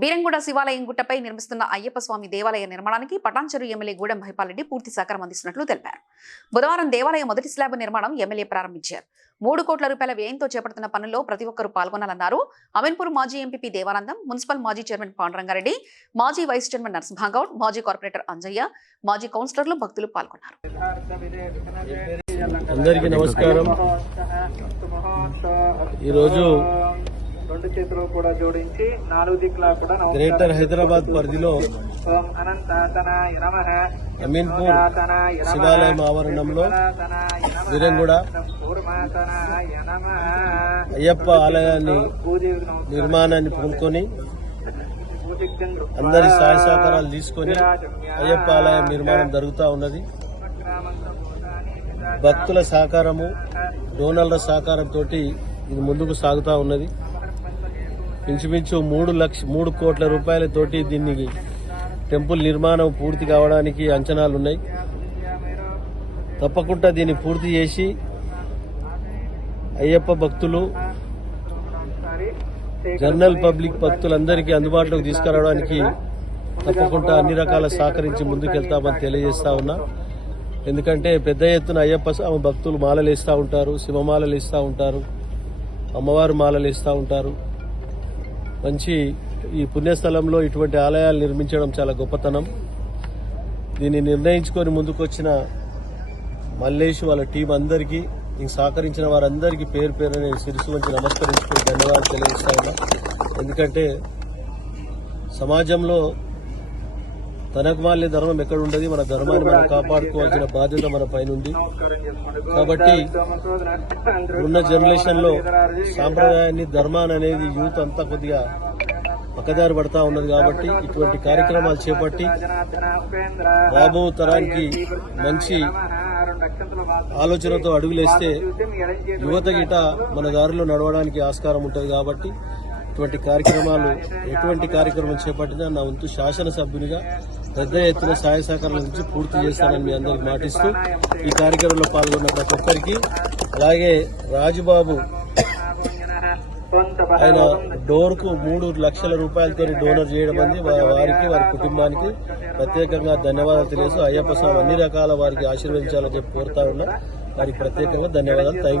బీరంగూడ శివాలయం గుట్టపై నిర్మిస్తున్న అయ్యప్ప స్వామి దేవాలయ నిర్మాణానికి పటాన్చెరు ఎమ్మెల్యే గూడెం మహిపాల్ రెడ్డి పూర్తి సహకారం అందిస్తున్నట్లు తెలిపారు. బుధవారం దేవాలయ మొదటి స్లాబ్ నిర్మాణం ఎమ్మెల్యే ప్రారంభించారు. 3 కోట్ల రూపాయల వ్యయంతో చేపడుతున్న పనుల్లో ప్రతి ఒక్కరూ పాల్గొనాలన్నారు. అమీన్పూర్ మాజీ ఎంపీపీ దేవానందం, మున్సిపల్ మాజీ చైర్మన్ పాండురంగారెడ్డి, మాజీ వైస్ చైర్మన్ నరసింహగౌడ్, మాజీ కార్పొరేటర్ అంజయ్య, మాజీ కౌన్సిలర్లు, భక్తులు పాల్గొన్నారు. అందరికీ నమస్కారం. ఈరోజు గ్రేటర్ హైదరాబాద్ పరిధిలో అమీన్పూర్ శివాలయం ఆవరణంలో బీరంగూడ అయ్యప్ప ఆలయాన్ని నిర్మాణాన్ని పూనుకొని అందరి సహాయ సహకారాలు తీసుకొని అయ్యప్ప ఆలయం నిర్మాణం జరుగుతూ ఉన్నది. భక్తుల సహకారము, డోనర్ల సహకారంతో ఇది ముందుకు సాగుతూ ఉన్నది. ఇంచుమించు 3 కోట్ల రూపాయలతోటి దీనికి టెంపుల్ నిర్మాణం పూర్తి కావడానికి అంచనాలున్నాయి. తప్పకుండా దీన్ని పూర్తి చేసి అయ్యప్ప భక్తులు, జనరల్ పబ్లిక్ భక్తులందరికీ అందుబాటులోకి తీసుకురావడానికి తప్పకుండా అన్ని రకాల సహకరించి ముందుకెళ్తామని తెలియజేస్తా ఉన్నా. ఎందుకంటే పెద్ద ఎత్తున అయ్యప్ప స్వామి భక్తులు మాలలు వేస్తూ ఉంటారు, శివమాలలు వేస్తూ ఉంటారు, అమ్మవారు మాలలు వేస్తూ ఉంటారు. మంచి ఈ పుణ్యస్థలంలో ఇటువంటి ఆలయాలు నిర్మించడం చాలా గొప్పతనం. దీన్ని నిర్ణయించుకొని ముందుకొచ్చిన మల్లేష్ వాళ్ళ టీం అందరికీ, ఇంక సహకరించిన వారందరికీ పేరు పేరు నేను శిరస్సు వంచి నమస్కరించుకుని ధన్యవాదాలు తెలియజేస్తా ఉన్నా. ఎందుకంటే సమాజంలో తనకు వాళ్ళే ధర్మం ఎక్కడ ఉండదు. మన ధర్మాన్ని మనం కాపాడుకోవాల్సిన బాధ్యత మన పైన ఉంది. కాబట్టి ఉన్న జనరేషన్ లో సాంప్రదాయాన్ని, ధర్మాన్ని అనేది యూత్ అంతా కొద్దిగా పక్కదారి పడతా ఉన్నది. కాబట్టి ఇటువంటి కార్యక్రమాలు చేపట్టి రాబో తరానికి మంచి ఆలోచనతో అడుగులేస్తే యువత గిట మన దారిలో నడవడానికి ఆస్కారం ఉంటుంది. కాబట్టి ఇటువంటి కార్యక్రమాలు, ఎటువంటి కార్యక్రమం చేపట్టినా నా వంతు శాసనసభ్యునిగా పెద్ద ఎత్తున సహాయ సహకారాల నుంచి పూర్తి చేస్తానని మీ అందరికి మాటిస్తూ ఈ కార్యక్రమంలో పాల్గొన్న ప్రతి ఒక్కరికి, అలాగే రాజుబాబు ఆయన డోర్కు 3 లక్షల రూపాయలతో డోనర్ చేయడం అంది వారికి, వారి కుటుంబానికి ప్రత్యేకంగా ధన్యవాదాలు తెలియజేస్తూ అయ్యప్ప స్వామి అన్ని రకాల వారికి ఆశీర్వదించాలని చెప్పి కోరుతా ఉన్నా. వారికి ప్రత్యేకంగా ధన్యవాదాలు.